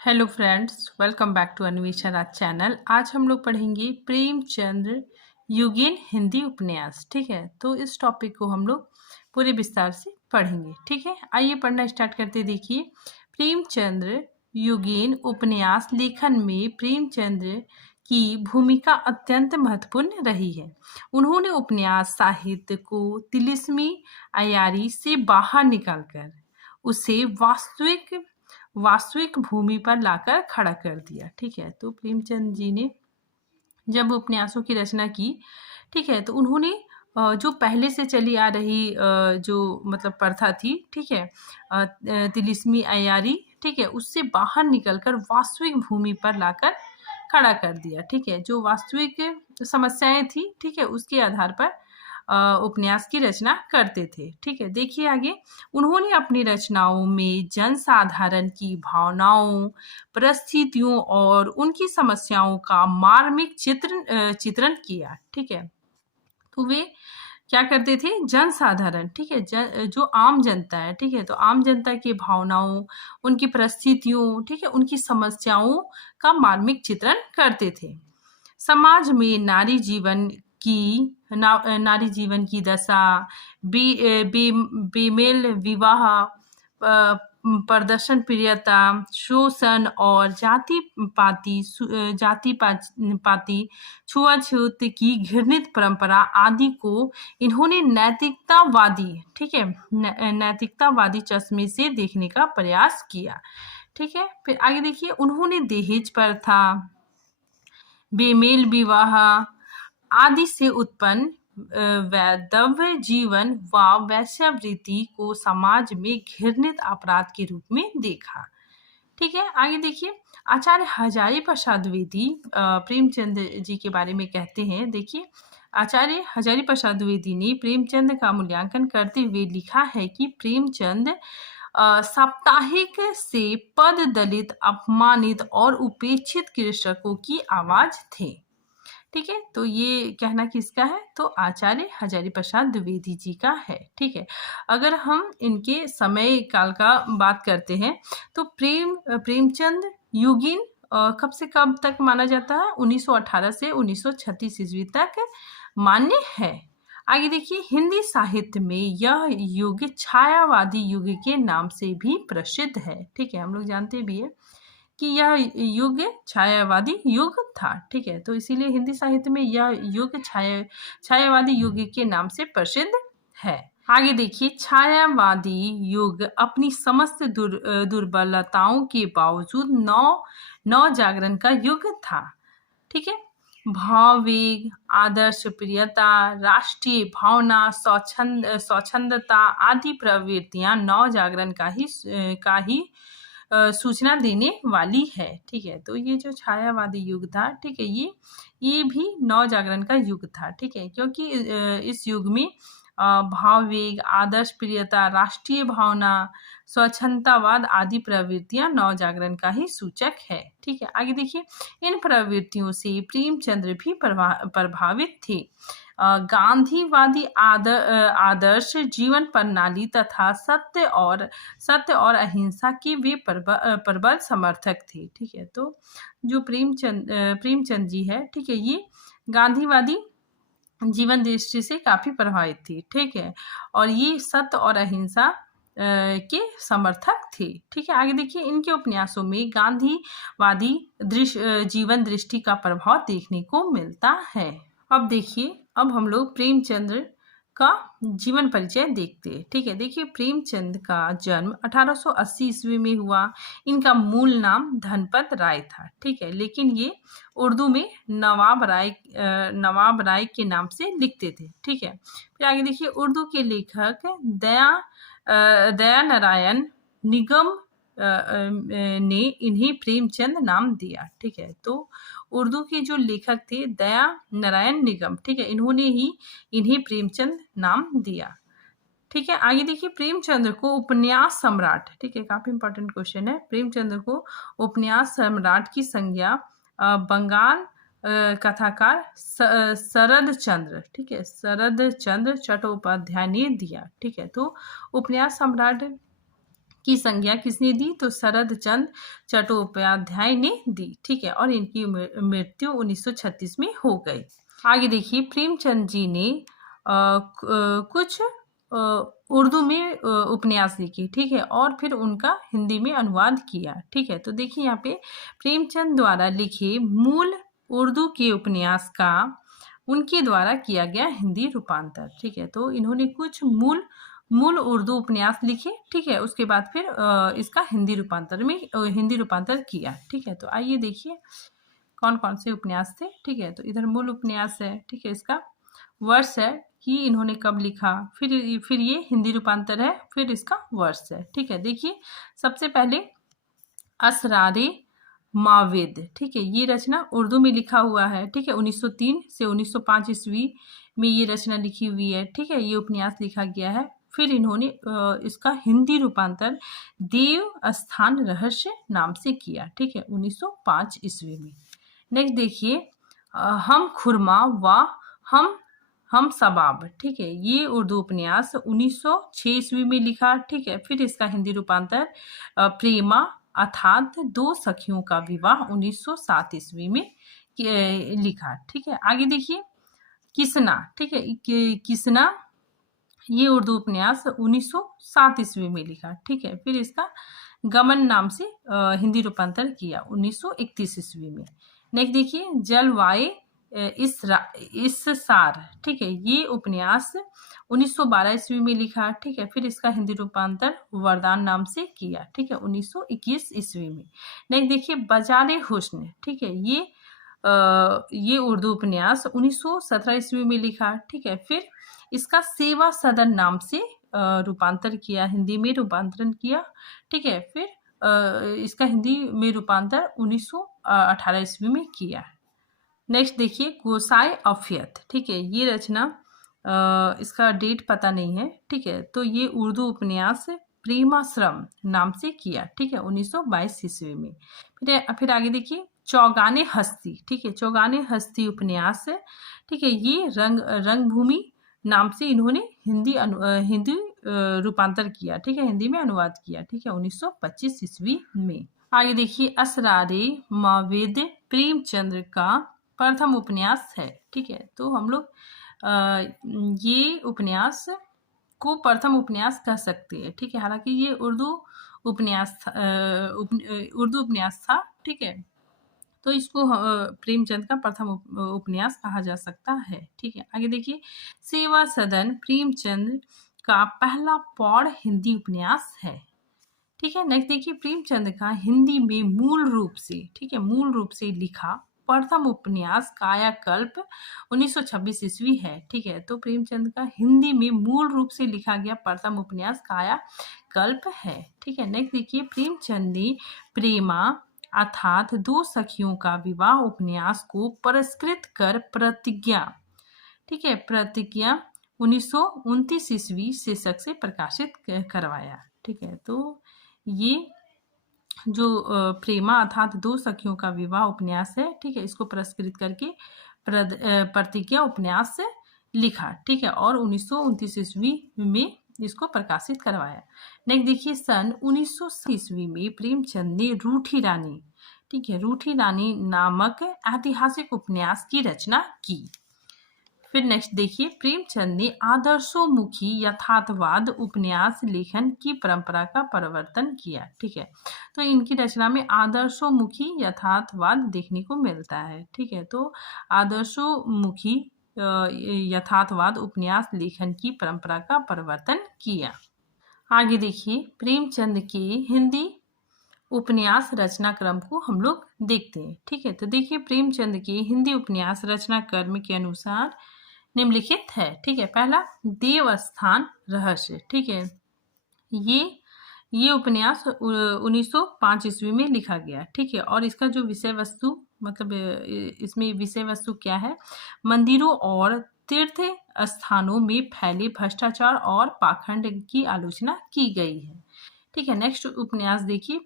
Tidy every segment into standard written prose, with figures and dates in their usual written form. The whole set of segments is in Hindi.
Hello friends, welcome back to Anvesha Raj channel. आज हम लोग पढ़ेंगे प्रेमचंद्र युगेन हिंदी उपन्यास। ठीक है, तो इस टॉपिक को हम लोग पूरे विस्तार से पढ़ेंगे। ठीक है, आइए पढ़ना स्टार्ट करते। देखिए, प्रेमचंद्र युगेन उपन्यास लेखन में प्रेमचंद्र की भूमिका अत्यंत महत्वपूर्ण रही है। उन्होंने उपन्यास साहित्य को तिलिस्मी अयारी से बाहर निकालकर उसे वास्तविक भूमि पर लाकर खड़ा कर दिया। ठीक है, तो प्रेमचंद जी ने जब उपन्यासों की रचना की, ठीक है, तो उन्होंने जो पहले से चली आ रही जो मतलब प्रथा थी, ठीक है, तिलिस्मी अयारी, ठीक है, उससे बाहर निकलकर वास्तविक भूमि पर लाकर खड़ा कर दिया। ठीक है, जो वास्तविक समस्याएं थी, ठीक है, उसके आधार पर उपन्यास की रचना करते थे। ठीक है, देखिए आगे, उन्होंने अपनी रचनाओं में जनसाधारण की भावनाओं, परिस्थितियों और उनकी समस्याओं का मार्मिक चित्रण किया। ठीक है, तो वे क्या करते थे? जनसाधारण, ठीक है, जो आम जनता है, ठीक है, तो आम जनता की भावनाओं, उनकी परिस्थितियों, ठीक है, उनकी समस्याओं का मार्मिक चित्रण करते थे। समाज में नारी जीवन की दशा, बेमेल विवाह, प्रदर्शन प्रियता, शोषण और जाति पाति छुआछूत की घृणित परंपरा आदि को इन्होंने नैतिकतावादी, ठीक है, नैतिकतावादी चश्मे से देखने का प्रयास किया। ठीक है, फिर आगे देखिए, उन्होंने दहेज प्रथा, बेमेल विवाह आदि से उत्पन्न वैधव्य जीवन व वैश्यावृत्ति को समाज में घृणित अपराध के रूप में देखा। ठीक है, आगे देखिए, आचार्य हजारी प्रसाद द्विवेदी प्रेमचंद जी के बारे में कहते हैं। देखिए, आचार्य हजारी प्रसाद द्विवेदी ने प्रेमचंद का मूल्यांकन करते हुए लिखा है कि प्रेमचंद साप्ताहिक से पद दलित, अपमानित और उपेक्षित कृषकों की आवाज थे। ठीक है, तो ये कहना किसका है? तो आचार्य हजारी प्रसाद द्विवेदी जी का है। ठीक है, अगर हम इनके समय काल का बात करते हैं तो प्रेमचंद युगीन कब से कब तक माना जाता है? 1918 से 1936 ईस्वी तक मान्य है। आगे देखिए, हिंदी साहित्य में यह युग छायावादी युग के नाम से भी प्रसिद्ध है। ठीक है, हम लोग जानते भी है कि यह युग छायावादी युग था। ठीक है, तो इसीलिए हिंदी साहित्य में यह युग छायावादी युग के नाम से प्रसिद्ध है। आगे देखिए, छायावादी युग अपनी समस्त दुर्बलताओं के बावजूद नव जागरण का युग था। ठीक है, भाववेग, आदर्श प्रियता, राष्ट्रीय भावना, स्वच्छंदता आदि प्रवृत्तियां नव जागरण का ही सूचना देने वाली है। ठीक है, तो ये जो छायावादी युग था, ठीक है, ये भी नव जागरण का युग था। ठीक है, क्योंकि इस युग में भाववेग, आदर्श प्रियता, राष्ट्रीय भावना, स्वच्छंदतावाद आदि प्रवृत्तियां नव जागरण का ही सूचक है। ठीक है, आगे देखिए, इन प्रवृत्तियों से प्रेमचंद्र भी प्रभावित थे। गांधीवादी आदर्श जीवन प्रणाली तथा सत्य और अहिंसा के वे प्रबल समर्थक थे। ठीक है, तो जो प्रेमचंद जी है, ठीक है, ये गांधीवादी जीवन दृष्टि से काफी प्रभावित थी। ठीक है, और ये सत्य और अहिंसा के समर्थक थे। ठीक है, आगे देखिए, इनके उपन्यासों में गांधीवादी जीवन दृष्टि का प्रभाव देखने को मिलता है। अब देखिए, अब हम लोग प्रेमचंद्र का जीवन परिचय देखते हैं। ठीक है, देखिए, प्रेमचंद का जन्म 1880 ईस्वी में हुआ। इनका मूल नाम धनपत राय था। ठीक है, लेकिन ये उर्दू में नवाब राय के नाम से लिखते थे। ठीक है, फिर आगे देखिए, उर्दू के लेखक दया नारायण निगम ने इन्हें प्रेमचंद नाम दिया। ठीक है, तो उर्दू के जो लेखक थे दया नारायण निगम, ठीक है, इन्होंने ही इन्हें प्रेमचंद नाम दिया। ठीक है, आगे देखिए, प्रेमचंद्र को उपन्यास सम्राट, ठीक है, काफी इंपॉर्टेंट क्वेश्चन है, प्रेमचंद्र को उपन्यास सम्राट की संज्ञा बंगाल कथाकार शरद चंद्र, ठीक है, शरद चंद्र चट्टोपाध्याय ने दिया। ठीक है, तो उपन्यास सम्राट की संज्ञा किसने दी? तो शरद चंद्र चट्टोपाध्याय ने दी, ठीक है। और इनकी मृत्यु 1936 में हो गई। आगे देखिए, प्रेमचंद जी ने कुछ उर्दू में उपन्यास लिखे, ठीक है, और फिर उनका हिंदी में अनुवाद किया, ठीक है। तो देखिए यहाँ पे प्रेमचंद द्वारा लिखे मूल उर्दू के उपन्यास का उनके द्वारा किया गया हिंदी रूपांतर, ठीक है। तो इन्होंने कुछ मूल उर्दू उपन्यास लिखे, ठीक है, उसके बाद फिर इसका हिंदी रूपांतर किया, ठीक है। तो आइए देखिए कौन कौन से उपन्यास थे, ठीक है। तो इधर मूल उपन्यास है, ठीक है, इसका वर्ष है कि इन्होंने कब लिखा, फिर ये हिंदी रूपांतर है, फिर इसका वर्ष है, ठीक है। देखिए सबसे पहले असरारे मावेद, ठीक है, ये रचना उर्दू में लिखा हुआ है, ठीक है। 1903 से 1905 ईस्वी में ये रचना लिखी हुई है, ठीक है। ये उपन्यास लिखा गया है। फिर इन्होंने इसका हिंदी रूपांतर देव स्थान रहस्य नाम से किया, ठीक है, 1905 ईस्वी में। नेक्स्ट देखिए हम खुरमा व हम सबाब, ठीक है, ये उर्दू उपन्यास 1906 ईस्वी में लिखा, ठीक है। फिर इसका हिंदी रूपांतर प्रेमा अर्थात दो सखियों का विवाह 1907 ईस्वी में लिखा, ठीक है। आगे देखिए किसना, ठीक है, किसना ये उर्दू उपन्यास 1907 ईस्वी में लिखा, ठीक है। फिर इसका गमन नाम से हिंदी रूपांतर किया 1931 ईस्वी में। नेक्स्ट देखिए जलवाए इस सार, ठीक है, ये उपन्यास 1912 ईस्वी में लिखा, ठीक है। फिर इसका हिंदी रूपांतर वरदान नाम से किया, ठीक है, 1921 ईस्वी में। नेक्स्ट देखिए बाजारे हुस्न, ठीक है, ये उर्दू उपन्यास 1917 ईस्वी में लिखा, ठीक है। फिर इसका सेवा सदन नाम से रूपांतर किया, हिंदी में रूपांतरण किया, ठीक है। फिर इसका हिंदी में रूपांतर 1918 ईस्वी में किया। नेक्स्ट देखिए गोसाई अफियत, ठीक है, ये रचना इसका डेट पता नहीं है, ठीक है। तो ये उर्दू उपन्यास प्रेमाश्रम नाम से किया, ठीक है, 1922 ईस्वी में। फिर आगे देखिए चौगाने हस्ती, ठीक है, चौगाने हस्ती उपन्यास, ठीक है, ये रंगभूमि नाम से इन्होंने हिंदी रूपांतर किया, ठीक है, हिंदी में अनुवाद किया, ठीक है, 1925 ईस्वी में। आगे देखिए असरारे मावेद प्रेमचंद्र का प्रथम उपन्यास है, ठीक है। तो हम लोग ये उपन्यास को प्रथम उपन्यास कह सकते हैं, ठीक है। हालांकि ये उर्दू उपन्यास था, ठीक है। तो इसको प्रेमचंद का प्रथम उपन्यास कहा जा सकता है, ठीक है। आगे देखिए सेवा सदन प्रेमचंद का पहला पौड़ हिंदी उपन्यास है, ठीक है। नेक्स्ट देखिए प्रेमचंद का हिंदी में मूल रूप से लिखा प्रथम उपन्यास कायाकल्प 1926 ईस्वी है, ठीक है। तो प्रेमचंद का हिंदी में मूल रूप से लिखा गया प्रथम उपन्यास कायाकल्प है, ठीक है। नेक्स्ट देखिए प्रेमचंद ने प्रेमा अर्थात दो सखियों का विवाह उपन्यास को पुरस्कृत कर प्रतिज्ञा, ठीक है, प्रतिज्ञा 1929 ईस्वी शीर्षक से प्रकाशित करवाया, ठीक है। तो ये जो प्रेमा अर्थात दो सखियों का विवाह उपन्यास है, ठीक है, इसको पुरस्कृत करके प्रतिज्ञा उपन्यास लिखा, ठीक है, और 1929 ईस्वी में इसको प्रकाशित करवाया। नेक्स्ट देखिए सन 1930 ईस्वी में प्रेमचंद ने रूठी रानी, ठीक है, रूठी रानी नामक ऐतिहासिक उपन्यास की रचना की। फिर नेक्स्ट देखिए प्रेमचंद ने आदर्शोन्मुखी यथार्थवाद उपन्यास लेखन की परंपरा का प्रवर्तन किया, ठीक है। तो इनकी रचना में आदर्शोन्मुखी यथार्थवाद देखने को मिलता है, ठीक है। तो आदर्शोन्मुखी यथार्थवाद उपन्यास लेखन की परंपरा का प्रवर्तन किया। आगे देखिए प्रेमचंद के हिंदी उपन्यास रचना क्रम को हम लोग देखते हैं, ठीक है। तो देखिए प्रेमचंद के हिंदी उपन्यास रचना क्रम के अनुसार निम्नलिखित है, ठीक है। पहला देवस्थान रहस्य, ठीक है, ये उपन्यास 1905 ईस्वी में लिखा गया, ठीक है। और इसका जो विषय वस्तु मतलब इसमें विषय वस्तु क्या है, मंदिरों और तीर्थ स्थानों में फैले भ्रष्टाचार और पाखंड की आलोचना की गई है, ठीक है। नेक्स्ट उपन्यास देखिए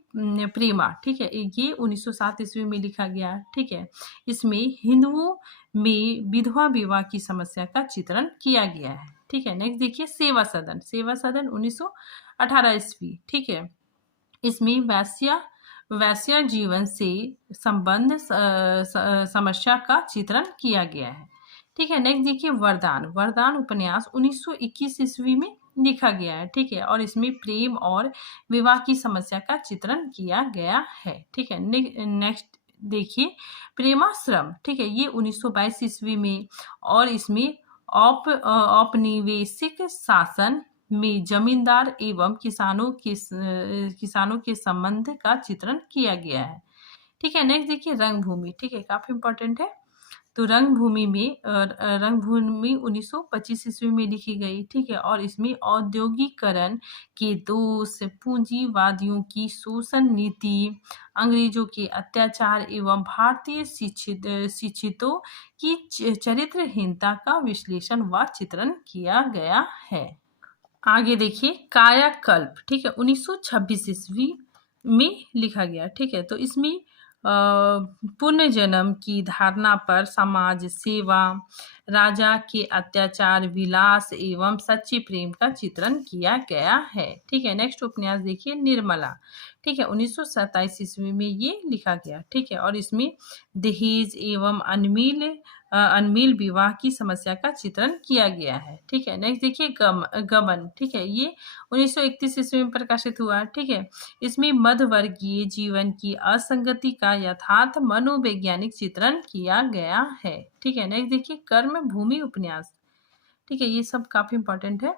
प्रेमा, ठीक है, ये 1907 ईस्वी में लिखा गया, ठीक है। इसमें हिंदुओं में विधवा विवाह की समस्या का चित्रण किया गया है, ठीक है। नेक्स्ट देखिए सेवा सदन 1918 ईस्वी, ठीक है, इसमें वैश्य जीवन से संबंध समस्या का चित्रण किया गया है। ठीक है, नेक्स्ट देखिए वरदान। वरदान उपन्यास 1921 ईस्वी में लिखा गया है। ठीक है, और इसमें प्रेम और विवाह की समस्या का चित्रण किया गया है। ठीक है, नेक्स्ट देखिए प्रेमाश्रम। ठीक है, ये 1922 ईस्वी में, और इसमें औपनिवेशिक शासन में जमींदार एवं किसानों के संबंध का चित्रण किया गया है। ठीक है, नेक्स्ट देखिए रंगभूमि। ठीक है, काफी इंपॉर्टेंट है। तो रंगभूमि 1925 ईस्वी में लिखी गई। ठीक है, और इसमें औद्योगिकरण के दोष, पूंजीवादियों की शोषण नीति, अंग्रेजों के अत्याचार एवं भारतीय शिक्षितों की चरित्रहीनता का विश्लेषण व चित्रण किया गया है। आगे देखिए कायाकल्प। ठीक है, 1926 ईस्वी में लिखा गया। ठीक है, तो इसमें पुनर्जन्म की धारणा पर समाज सेवा, राजा के अत्याचार, विलास एवं सच्चे प्रेम का चित्रण किया गया है। ठीक है, नेक्स्ट उपन्यास देखिए निर्मला। ठीक है, 1927 ईस्वी में ये लिखा गया। ठीक है, और इसमें दहेज एवं अनमिल विवाह की समस्या का चित्रण किया गया है। ठीक है, नेक्स्ट देखिए गबन। ठीक है, ये 1931 ईस्वी में प्रकाशित हुआ। ठीक है, इसमें मध्यवर्गीय जीवन की असंगति का यथार्थ मनोवैज्ञानिक चित्रण किया गया है। ठीक है, नेक्स्ट देखिए कर्म भूमि उपन्यास। ठीक है, ये सब काफी इंपॉर्टेंट है।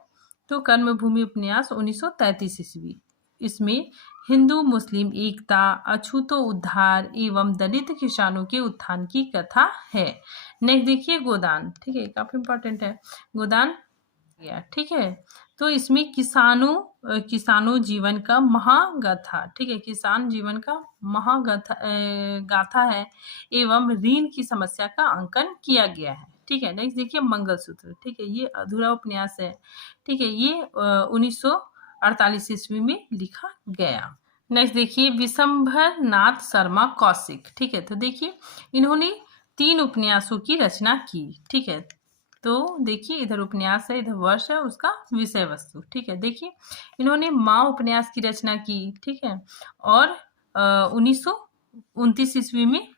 तो कर्म भूमि उपन्यास 1933 ईस्वी, इसमें हिंदू मुस्लिम एकता, अछूतो उद्धार एवं दलित किसानों के उत्थान की कथा है। नेक्स्ट देखिए गोदान। ठीक है, काफी इंपॉर्टेंट है गोदान। ठीक है, तो इसमें किसानों जीवन का महागाथा। ठीक है, किसान जीवन का गाथा है एवं ऋण की समस्या का अंकन किया गया है। ठीक है, नेक्स्ट देखिए मंगलसूत्र। ठीक है, ये अधूरा उपन्यास है। ठीक है, ये 1948 ईस्वी में लिखा गया। नेक्स्ट देखिए विशंभर नाथ शर्मा कौशिक। ठीक है, तो देखिए इन्होंने 3 उपन्यासों की रचना की। ठीक है, तो देखिए इधर उपन्यास है, इधर वर्ष है, उसका विषय वस्तु। ठीक है, देखिए इन्होंने माँ उपन्यास की रचना की। ठीक है, और 1929 ईस्वी में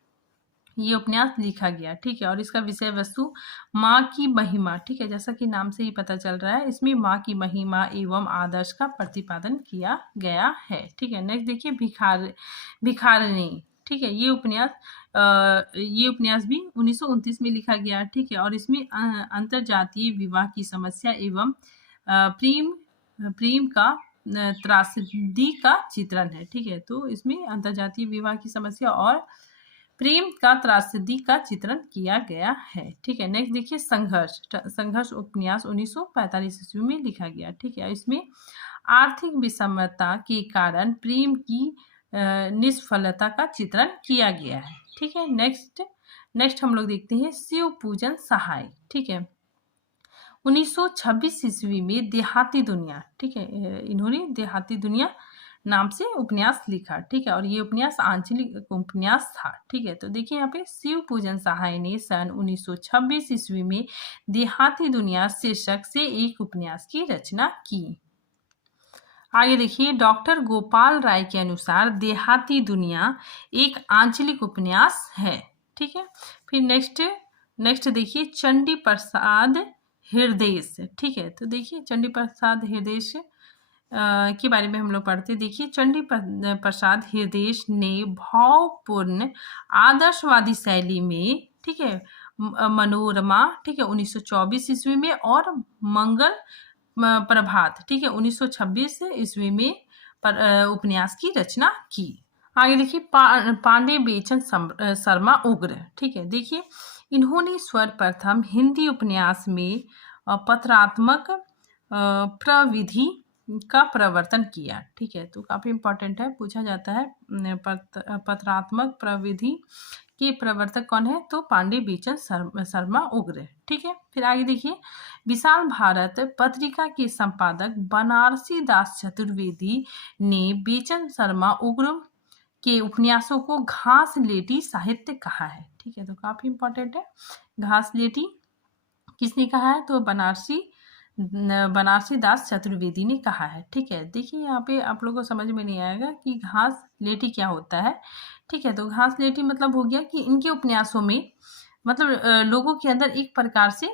ये उपन्यास लिखा गया। ठीक है, और इसका विषय वस्तु माँ की महिमा। ठीक है, जैसा कि नाम से ही पता चल रहा है, इसमें माँ की महिमा एवं आदर्श का प्रतिपादन किया गया है। ठीक है, नेक्स्ट देखिए भिखारिणी। ठीक है, ये उपन्यास भी 1929 में लिखा गया। ठीक है, और इसमें अंतरजातीय विवाह की समस्या एवं प्रेम का त्रासदी का चित्रण है। ठीक है, तो इसमें अंतरजातीय विवाह की समस्या और प्रेम का त्रासदी का चित्रण किया गया है। ठीक है, नेक्स्ट देखिए संघर्ष उपन्यास 1945 ईस्वी में लिखा गया। ठीक है, इसमें आर्थिक विषमता के कारण प्रेम की निष्फलता का चित्रण किया गया है। ठीक है, नेक्स्ट हम लोग देखते हैं शिव पूजन सहाय। ठीक है, 1926 ईस्वी में देहाती दुनिया। ठीक है, इन्होंने देहाती दुनिया नाम से उपन्यास लिखा। ठीक है, और ये उपन्यास आंचलिक उपन्यास था। ठीक है, तो देखिए यहाँ पे शिव पूजन सहाय ने सन 1926 ईस्वी में देहाती दुनिया शीर्षक से एक उपन्यास की रचना की। आगे देखिए डॉक्टर गोपाल राय के अनुसार देहाती दुनिया एक आंचलिक उपन्यास है। ठीक है, फिर नेक्स्ट देखिए चंडी प्रसाद हृदय। ठीक है, तो देखिए चंडी प्रसाद हृदय के बारे में हम लोग पढ़ते। देखिए चंडी प्रसाद हृदय ने भावपूर्ण आदर्शवादी शैली में, ठीक है, मनोरमा, ठीक है, 1924 ईस्वी में, और मंगल प्रभात, ठीक है, 1926 ईस्वी में उपन्यास की रचना की। आगे देखिए पांडे बेचन शर्मा उग्र। ठीक है, देखिए इन्होंने सर्वप्रथम हिंदी उपन्यास में पत्रात्मक प्रविधि का प्रवर्तन किया। ठीक है, तो काफी इंपॉर्टेंट है, पूछा जाता है पत्रात्मक प्रविधि के प्रवर्तक कौन है, तो पांडे बेचन शर्मा उग्र। ठीक है, फिर आगे देखिए विशाल भारत पत्रिका के संपादक बनारसी दास चतुर्वेदी ने बेचन शर्मा उग्र के उपन्यासों को घासलेटी साहित्य कहा है। ठीक है, तो काफी इंपॉर्टेंट है। घासलेटी किसने कहा है, तो बनारसी बनारसी दास चतुर्वेदी ने कहा है। ठीक है, देखिए यहाँ पे आप लोगों को समझ में नहीं आएगा कि घास लेटी क्या होता है। ठीक है, तो घास लेटी मतलब हो गया कि इनके उपन्यासों में मतलब लोगों के अंदर एक प्रकार से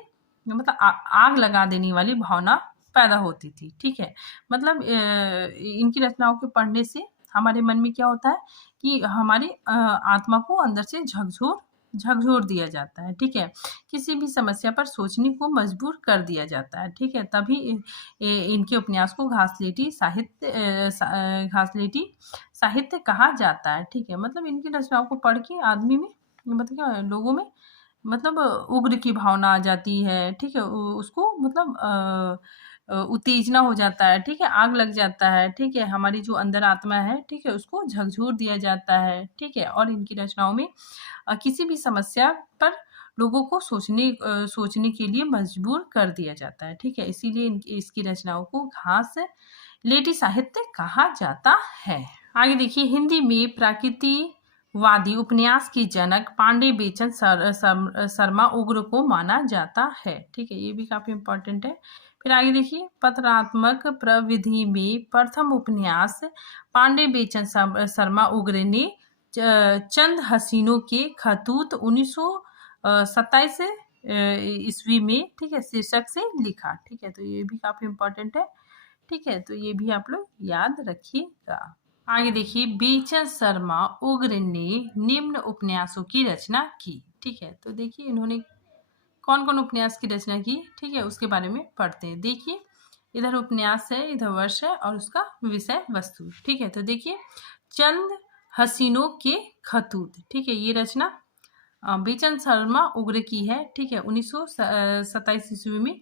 मतलब आग लगा देने वाली भावना पैदा होती थी। ठीक है, मतलब इनकी रचनाओं के पढ़ने से हमारे मन में क्या होता है कि हमारी आत्मा को अंदर से झकझोर दिया जाता है। ठीक है, किसी भी समस्या पर सोचने को मजबूर कर दिया जाता है। ठीक है, तभी इनके उपन्यास को घासलेटी साहित्य कहा जाता है। ठीक है, मतलब इनकी रचनाओं को पढ़ के आदमी में मतलब क्या लोगों में मतलब उग्र की भावना आ जाती है। ठीक है, उसको मतलब उत्तेजना हो जाता है। ठीक है, आग लग जाता है। ठीक है, हमारी जो अंदर आत्मा है, ठीक है, उसको झकझोर दिया जाता है। ठीक है, और इनकी रचनाओं में किसी भी समस्या पर लोगों को सोचने के लिए मजबूर कर दिया जाता है। ठीक है, इसीलिए इसकी रचनाओं को घास लेटी साहित्य कहा जाता है। आगे देखिए, हिंदी में प्राकृतिकवादी उपन्यास की जनक पांडे बेचन शर्मा उग्र को माना जाता है। ठीक है, ये भी काफी इम्पोर्टेंट है। फिर आगे देखिए, पत्रात्मक प्रविधि में प्रथम उपन्यास पांडे बेचन शर्मा उग्र ने चंद हसीनों के खतूत 1927 ईस्वी में, ठीक है, शीर्षक से लिखा। ठीक है, तो ये भी काफी इम्पोर्टेंट है। ठीक है, तो ये भी आप लोग याद रखिएगा। आगे देखिए, बेचन शर्मा उग्र ने निम्न उपन्यासों की रचना की। ठीक है, तो देखिए इन्होंने कौन कौन उपन्यास की रचना की, ठीक है, उसके बारे में पढ़ते हैं। देखिए, इधर उपन्यास है, इधर वर्ष है और उसका विषय वस्तु। ठीक है, तो देखिए, चंद हसीनों के खतूत। ठीक है, ये रचना बेचन शर्मा उग्र की है। ठीक है, 1927 ईस्वी में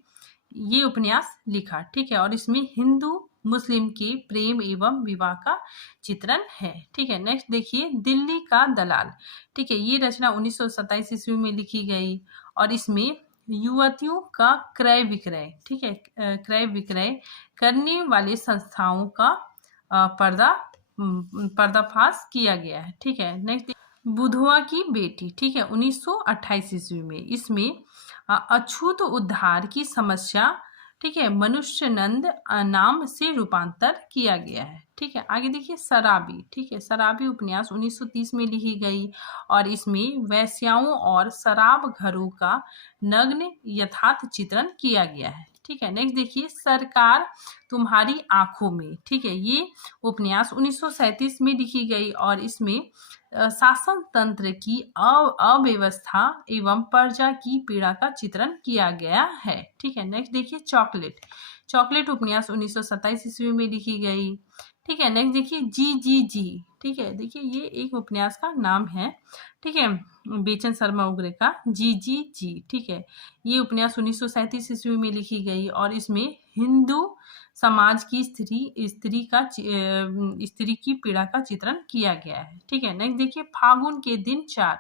ये उपन्यास लिखा। ठीक है, और इसमें हिंदू मुस्लिम के प्रेम एवं विवाह का चित्रण है। ठीक है, नेक्स्ट देखिए, दिल्ली का दलाल। ठीक है, ये रचना 1927 ईस्वी में लिखी गई और इसमें युवतियों का क्रय विक्रय, ठीक है, क्रय विक्रय करने वाले संस्थाओं का पर्दाफाश किया गया है। ठीक है, नेक्स्ट, बुधवा की बेटी। ठीक है, 1928 ईस्वी में इसमें अछूत उद्धार की समस्या, ठीक है, मनुष्य नंद नाम से रूपांतर किया गया है। ठीक है, आगे देखिए, शराबी। ठीक है, शराबी उपन्यास 1930 में लिखी गई और इसमें वैश्याओं और शराब घरों का नग्न यथार्थ चित्रण किया गया है। ठीक है, नेक्स्ट देखिए, सरकार तुम्हारी आंखों में। ठीक है, ये उपन्यास 1937 में लिखी गई और इसमें शासन तंत्र की अव्यवस्था एवं प्रजा की पीड़ा का चित्रण किया गया है। ठीक है, नेक्स्ट देखिए, चॉकलेट। चॉकलेट उपन्यास 1927 ईस्वी में लिखी गई। ठीक है, नेक्स्ट देखिए, जी जी जी। ठीक है, देखिए ये एक उपन्यास का नाम है। ठीक है, बेचन शर्मा उग्र का जी जी जी। ठीक है, ये उपन्यास 1937 ईस्वी में लिखी गई और इसमें हिंदू समाज की स्त्री की पीड़ा का चित्रण किया गया है। ठीक है, नेक्स्ट देखिए, फागुन के दिन 4।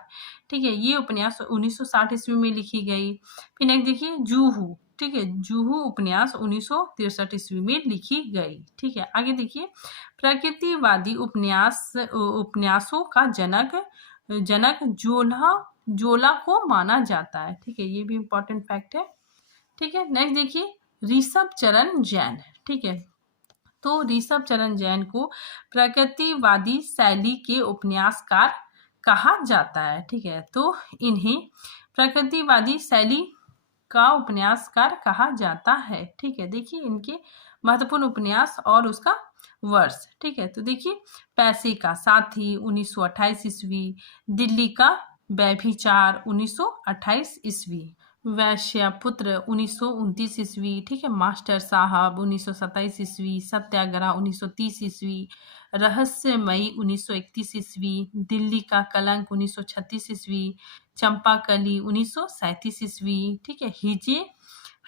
ठीक है, ये उपन्यास 1960 ईस्वी में लिखी गई। फिर नेक्स्ट देखिए, जूहू। ठीक है, जूहू उपन्यास 1963 ईस्वी में लिखी गई। ठीक है, आगे देखिए, प्रकृतिवादी उपन्यासों का जनक जोला को माना जाता है। ठीक है, ये भी इम्पोर्टेंट फैक्ट है। ठीक है, नेक्स्ट देखिए, ऋषभ चरण जैन। ठीक है, तो ऋषभ चरण जैन को प्रकृतिवादी शैली के उपन्यासकार कहा जाता है। ठीक है, तो इन्हें प्रकृतिवादी शैली का उपन्यासकार कहा जाता है। ठीक है, देखिए इनके महत्वपूर्ण उपन्यास और उसका वर्ष। ठीक है, तो देखिए, पैसे का साथी 1928 ईस्वी, दिल्ली का व्यभिचार 1928 ईस्वी, वैश्यपुत्र 1929 ईस्वी। ठीक है, मास्टर साहब 1927 ईस्वी, सत्याग्रह 1930 ईस्वी, रहस्यमयी 1931 ईस्वी, दिल्ली का कलंक 1936 ईस्वी, चंपाकली 1937 ईस्वी। ठीक है, हिजे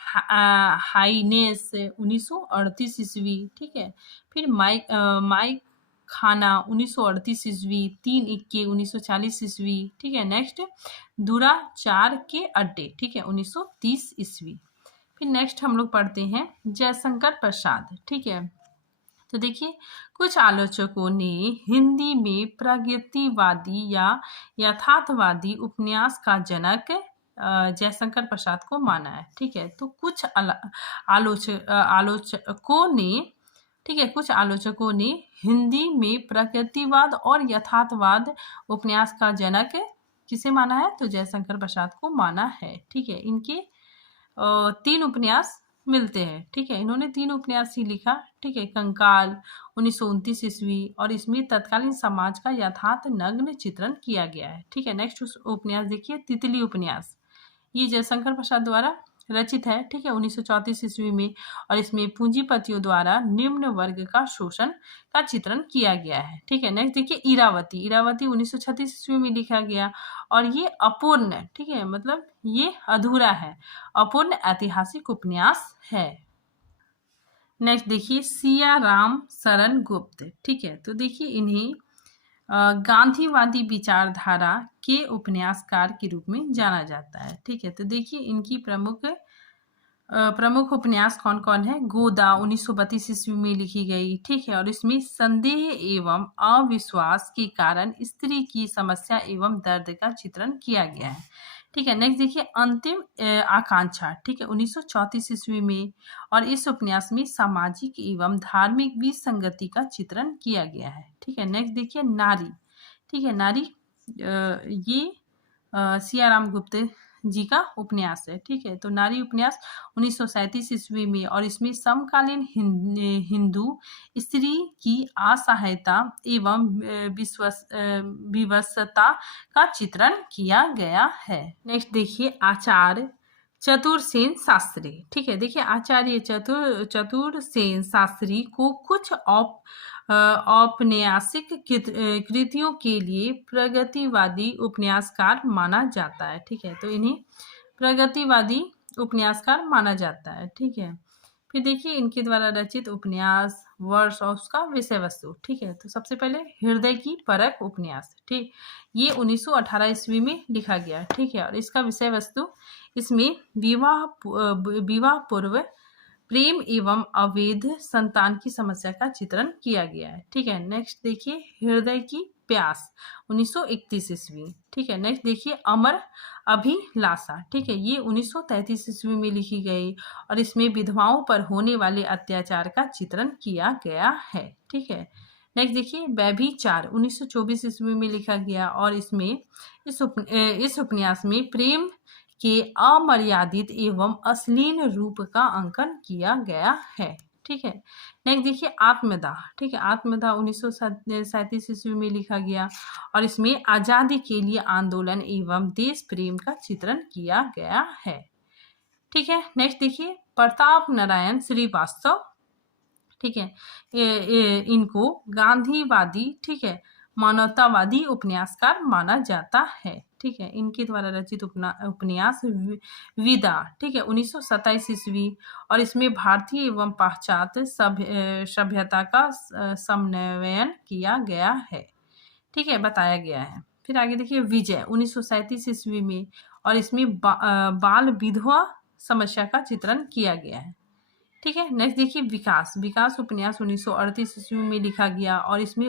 हाइनेस 1938 ईस्वी। ठीक है, फिर माइक खाना 1938 ईस्वी, 3 इक्के 1940 ईस्वी। ठीक है, नेक्स्ट, दुराचार के अड्डे। ठीक है, 1930 ईस्वी। फिर नेक्स्ट हम लोग पढ़ते हैं जयशंकर प्रसाद। ठीक है, तो देखिए, कुछ आलोचकों ने हिंदी में प्रगतिवादी या यथार्थवादी उपन्यास का जनक जयशंकर प्रसाद को माना है। ठीक है, तो कुछ आलोचकों ने, ठीक है, कुछ आलोचकों ने हिंदी में प्रकृतिवाद और यथार्थवाद उपन्यास का जनक किसे माना है, तो जयशंकर प्रसाद को माना है। ठीक है, इनके 3 उपन्यास मिलते हैं। ठीक है, इन्होंने 3 उपन्यास ही लिखा। ठीक है, कंकाल 1929 ईस्वी, और इसमें तत्कालीन समाज का यथार्थ नग्न चित्रण किया गया है। ठीक है, नेक्स्ट उपन्यास देखिए, तितली उपन्यास। ये जयशंकर प्रसाद द्वारा रचित है। ठीक है, 1934 ईस्वी में, और इसमें पूंजीपतियों द्वारा निम्न वर्ग का शोषण का चित्रण किया गया है। ठीक है, नेक्स्ट देखिए, इरावती। इरावती 1936 ईस्वी में लिखा गया, और ये अपूर्ण, ठीक है, मतलब ये अधूरा है, अपूर्ण ऐतिहासिक उपन्यास है। नेक्स्ट देखिए, सिया राम शरण गुप्त। ठीक है, तो देखिए इन्हें गांधीवादी विचारधारा के उपन्यासकार के रूप में जाना जाता है। ठीक है, तो देखिए इनकी प्रमुख उपन्यास कौन कौन है। गोदा 1932 ईस्वी में लिखी गई। ठीक है, और इसमें संदेह एवं अविश्वास के कारण स्त्री की समस्या एवं दर्द का चित्रण किया गया है। ठीक है, नेक्स्ट देखिए, अंतिम आकांक्षा। ठीक है, 1934 ईस्वी में, और इस उपन्यास में सामाजिक एवं धार्मिक विसंगति का चित्रण किया गया है। ठीक है, नेक्स्ट देखिए, नारी। ठीक है, नारी ये सियाराम गुप्त जी का उपन्यास है। ठीक है, तो नारी उपन्यास 1937 ईस्वी में, और इसमें समकालीन हिंदू स्त्री की असहायता एवं विवशता का चित्रण किया गया है। नेक्स्ट देखिए, आचार्य चतुरसेन शास्त्री। ठीक है, देखिए आचार्य चतुरसेन शास्त्री को कुछ औपन्यासिक कृतियों के लिए प्रगतिवादी उपन्यासकार माना जाता है। ठीक है, तो इन्हें प्रगतिवादी उपन्यासकार माना जाता है। ठीक है, फिर देखिए इनके द्वारा रचित उपन्यास, वर्ष और उसका विषय वस्तु। ठीक है, तो सबसे पहले हृदय की परख उपन्यास। ठीक, ये 1918 ईस्वी में लिखा गया। ठीक है, और इसका विषय वस्तु, इसमें विवाह पूर्व प्रेम एवं अवैध संतान की समस्या का चित्रण किया गया है। ठीक है, नेक्स्ट देखिए, हृदय की प्यास 1931 ईस्वी। ठीक है, नेक्स्ट देखिए, अमर अभिलाषा। ठीक है, ये 1933 ईस्वी में लिखी गई, और इसमें विधवाओं पर होने वाले अत्याचार का चित्रण किया गया है। ठीक है, नेक्स्ट देखिए, व्यभिचार 1924 ईस्वी में लिखा गया, और इसमें इस उपन्यास में प्रेम के अमर्यादित एवं अश्लील रूप का अंकन किया गया है। ठीक है, नेक्स्ट देखिए, आत्मदाह। ठीक है, आत्मदाह 1937 ईस्वी में लिखा गया, और इसमें आजादी के लिए आंदोलन एवं देश प्रेम का चित्रण किया गया है। ठीक है, नेक्स्ट देखिए, प्रताप नारायण श्रीवास्तव। ठीक है, इनको गांधीवादी, ठीक है, मानवतावादी उपन्यासकार माना जाता है। ठीक है, इनके द्वारा रचित उपन्यास विदा। ठीक है, 1927 ईस्वी, और इसमें भारतीय एवं पाश्चात्य सभ्यता का समन्वयन किया गया है। ठीक है, बताया गया है। फिर आगे देखिए, विजय 1937 ईस्वी में, और इसमें बाल विधवा समस्या का चित्रण किया गया है। ठीक है, नेक्स्ट देखिए, विकास। विकास उपन्यास 1938 ईस्वी में लिखा गया, और इसमें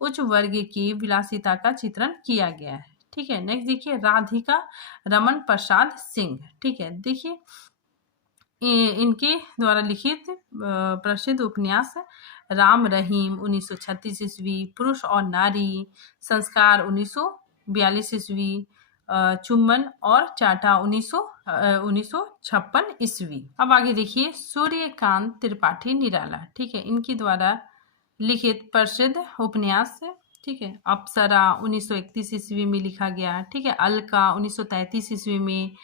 उच्च वर्ग की विलासिता का चित्रण किया गया है। ठीक है, नेक्स्ट देखिए, राधिका रमन प्रसाद सिंह। ठीक है, देखिए इनके द्वारा लिखित प्रसिद्ध उपन्यास राम रहीम 1936 ईस्वी, पुरुष और नारी, संस्कार 1942 ईस्वी, चुम्बन और चाटा 1956 ईस्वी। अब आगे देखिए, सूर्यकांत त्रिपाठी निराला। ठीक है, इनके द्वारा लिखित प्रसिद्ध उपन्यास, ठीक है, अप्सरा 1931 ईस्वी में लिखा गया। ठीक है, अलका 1933 ईस्वी में,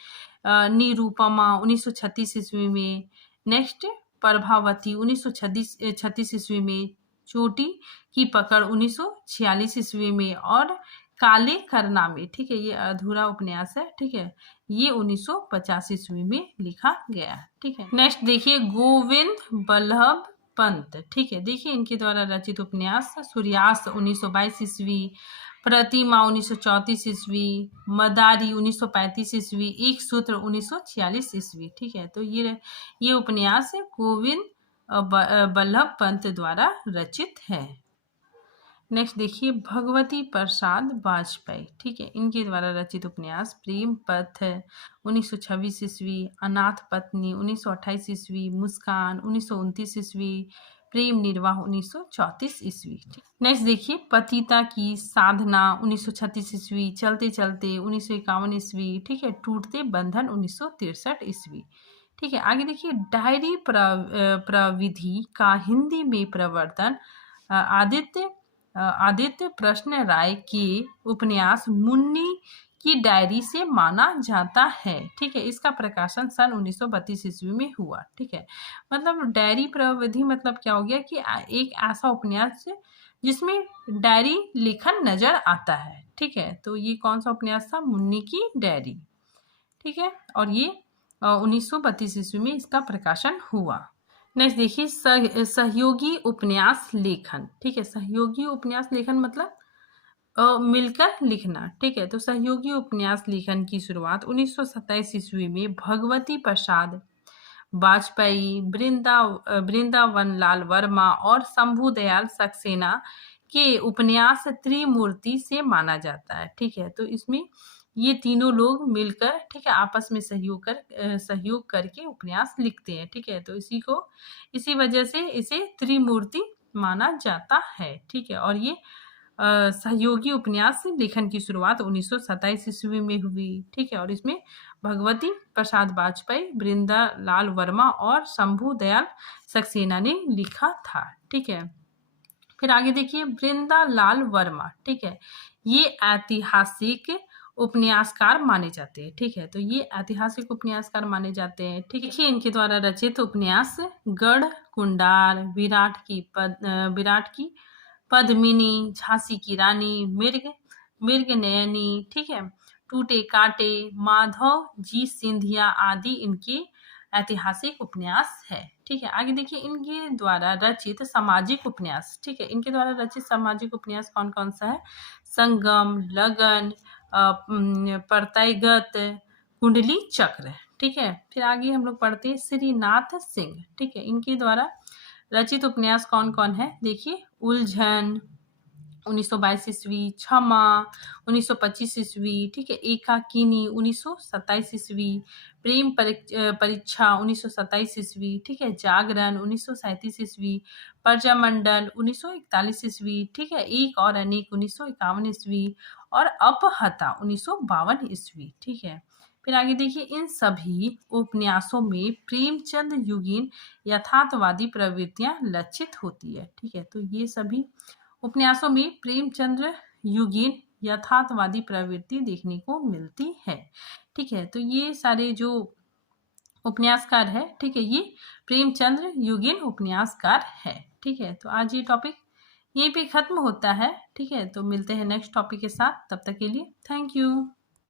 निरूपमा 1936 ईस्वी में, नेक्स्ट प्रभावती 1936 ईस्वी में, चोटी की पकड़ 1946 ईस्वी में, और काले करनामे, ठीक है, ये अधूरा उपन्यास है। ठीक है, ये 1950 ईस्वी में लिखा गया। ठीक है, नेक्स्ट देखिए, गोविंद बल्लभ पंत। ठीक है, देखिए इनके द्वारा रचित उपन्यास सूर्यास्त 1922 ईस्वी, प्रतिमा 1934 ईस्वी, मदारी 1935 ईस्वी, एक सूत्र 1946 ईस्वी। ठीक है, तो ये उपन्यास गोविंद बल्लभ पंत द्वारा रचित है। नेक्स्ट देखिए भगवती प्रसाद वाजपेयी, ठीक है, इनके द्वारा रचित उपन्यास प्रेम पथ 1926 ईस्वी, अनाथ पत्नी 1928 ईस्वी, मुस्कान 1929 ईस्वी, प्रेम निर्वाह 1934 ईस्वी। नेक्स्ट देखिए पतिता की साधना 1936 ईस्वी, चलते चलते 1951 ईस्वी, ठीक है, टूटते बंधन 1963 ईस्वी। ठीक है, आगे देखिए डायरी प्रविधि का हिंदी में प्रवर्तन आदित्य प्रश्न राय के उपन्यास मुन्नी की डायरी से माना जाता है। ठीक है, इसका प्रकाशन सन 1932 ईस्वी में हुआ। ठीक है, मतलब डायरी प्रविधि मतलब क्या हो गया कि एक ऐसा उपन्यास जिसमें डायरी लेखन नजर आता है। ठीक है, तो ये कौन सा उपन्यास था? मुन्नी की डायरी। ठीक है, और ये 1932 ईस्वी में इसका प्रकाशन हुआ। नेक्स्ट देखिए सहयोगी उपन्यास लेखन। ठीक है, सहयोगी उपन्यास लेखन मतलब मिलकर लिखना। ठीक है, तो सहयोगी उपन्यास लेखन की शुरुआत 1927 ईस्वी में भगवती प्रसाद वाजपेयी, वृंदावन लाल वर्मा और शंभु दयाल सक्सेना के उपन्यास त्रिमूर्ति से माना जाता है। ठीक है, तो इसमें ये तीनों लोग मिलकर, ठीक है, आपस में सहयोग करके उपन्यास लिखते हैं। ठीक है, तो इसी वजह से इसे त्रिमूर्ति माना जाता है। ठीक है, और ये सहयोगी उपन्यास लेखन की शुरुआत 1927 ईस्वी में हुई। ठीक है, और इसमें भगवती प्रसाद वाजपेयी, वृंदा लाल वर्मा और शंभु दयाल सक्सेना ने लिखा था। ठीक है, फिर आगे देखिए वृंदा लाल वर्मा। ठीक है, ये ऐतिहासिक उपन्यासकार माने जाते हैं। ठीक है, तो ये ऐतिहासिक उपन्यासकार माने जाते हैं। ठीक है, इनके द्वारा रचित उपन्यास गढ़ कुंडार, विराट की पद्मिनी, झांसी की रानी, मिर्ग नयनी, ठीक है, टूटे कांटे, माधव जी सिंधिया आदि इनके ऐतिहासिक उपन्यास है। ठीक है, आगे देखिए इनके द्वारा रचित सामाजिक उपन्यास। ठीक है, इनके द्वारा रचित सामाजिक उपन्यास कौन कौन सा है? संगम, लगन, परतैगत, कुंडली चक्र। ठीक है, फिर आगे हम लोग पढ़ते हैं श्रीनाथ सिंह। ठीक है, इनके द्वारा रचित उपन्यास कौन कौन है? देखिए उलझन 1922 ईस्वी, क्षमा 1925 ईस्वी, ठीक है, एकाकिनी 1927 ईस्वी, प्रेम परीक्षा 1927 ईस्वी, ठीक है, जागरण 1937 ईस्वी, प्रजामंडल 1941 ईस्वी, ठीक है, एक और अनेक 1951 ईस्वी और अपहता 1952 ईस्वी। ठीक है, फिर आगे देखिए इन सभी उपन्यासों में प्रेमचंद युगीन यथार्थवादी प्रवृत्तियां लक्षित होती है। ठीक है, तो ये सभी उपन्यासों में प्रेमचंद्र युगीन यथार्थवादी प्रवृत्ति देखने को मिलती है। ठीक है, तो ये सारे जो उपन्यासकार है, ठीक है, ये प्रेमचंद्र युगीन उपन्यासकार है। ठीक है, तो आज ये टॉपिक यहीं पे खत्म होता है। ठीक है, तो मिलते हैं नेक्स्ट टॉपिक के साथ, तब तक के लिए थैंक यू।